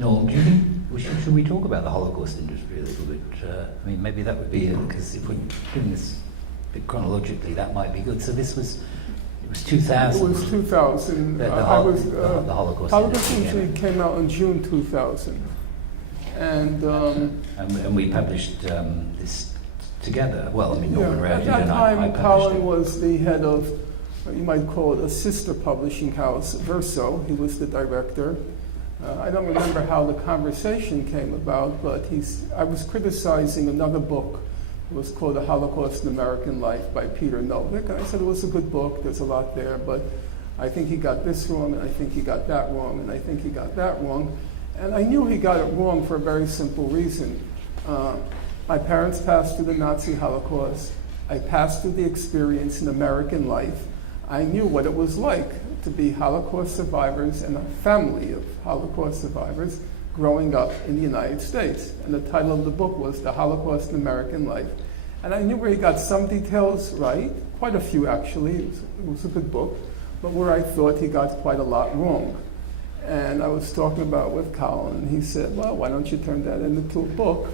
Norm, do you think should we talk about the Holocaust industry a little bit? I mean, maybe that would be it, because if we're doing this a bit chronologically, that might be good. So it was 2000. It was 2000. The Holocaust industry came out in June 2000. And we published this together. Well, I mean, Norman at that time, Colin was the head of, you might call it a sister publishing house, Verso. He was the director. I don't remember how the conversation came about, but I was criticizing another book. It was called The Holocaust in American Life by Peter Novick. And I said it was a good book, there's a lot there, but I think he got this wrong, and I think he got that wrong, and I think he got that wrong. And I knew he got it wrong for a very simple reason. My parents passed through the Nazi Holocaust. I passed through the experience in American life. I knew what it was like to be Holocaust survivors and a family of Holocaust survivors growing up in the United States. And the title of the book was The Holocaust in American Life. And I knew where he got some details right, quite a few actually, it was a good book, but where I thought he got quite a lot wrong. And I was talking about with Colin, and he said, well, why don't you turn that into a book?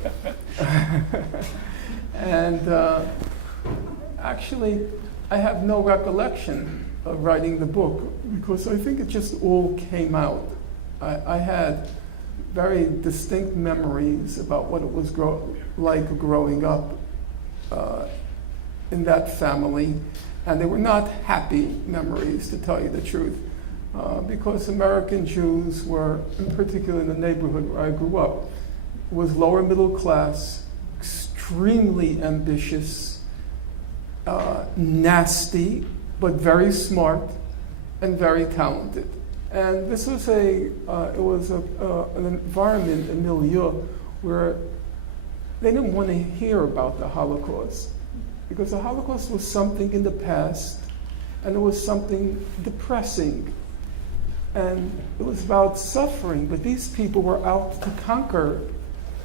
And actually, I have no recollection of writing the book, because I think it just all came out. I had very distinct memories about what it was like growing up in that family, and they were not happy memories, to tell you the truth, because American Jews were, in particular in the neighborhood where I grew up, was lower middle class, extremely ambitious, nasty, but very smart and very talented. And this was an environment, a milieu, where they didn't want to hear about the Holocaust, because the Holocaust was something in the past, and it was something depressing, and it was about suffering. But these people were out to conquer,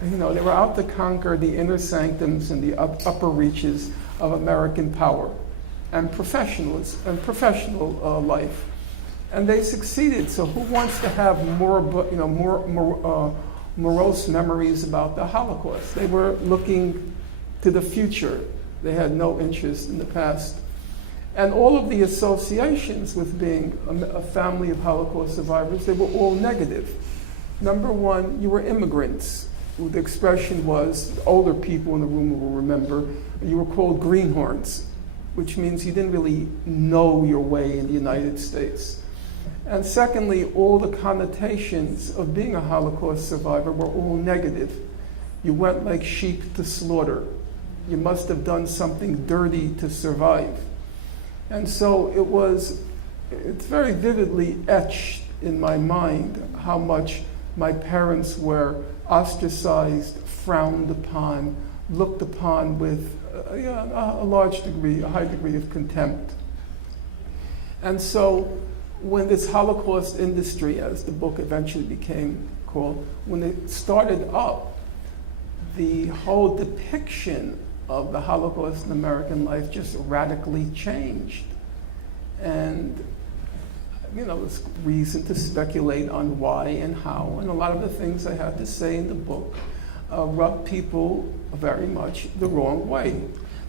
they were out to conquer the inner sanctums and the upper reaches of American power and professional life. And they succeeded. So who wants to have more morose memories about the Holocaust? They were looking to the future. They had no interest in the past. And all of the associations with being a family of Holocaust survivors, they were all negative. Number one, you were immigrants. The expression was, older people in the room will remember, you were called greenhorns, which means you didn't really know your way in the United States. And secondly, all the connotations of being a Holocaust survivor were all negative. You went like sheep to slaughter. You must have done something dirty to survive. And so it's very vividly etched in my mind how much my parents were ostracized, frowned upon, looked upon with a high degree of contempt. And so when this Holocaust industry, as the book eventually became called, when it started up, the whole depiction of the Holocaust in American life just radically changed. And there's reason to speculate on why and how, and a lot of the things I had to say in the book rubbed people very much the wrong way,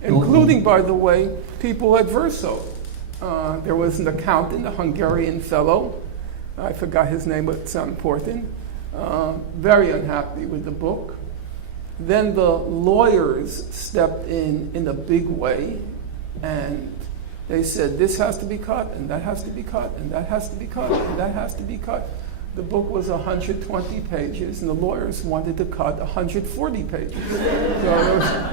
including, by the way, people at Verso. There was an accountant, a Hungarian fellow, I forgot his name, but it's not important, very unhappy with the book. Then the lawyers stepped in a big way, and they said, this has to be cut, and that has to be cut, and that has to be cut, and that has to be cut. The book was 120 pages, and the lawyers wanted to cut 140 pages. So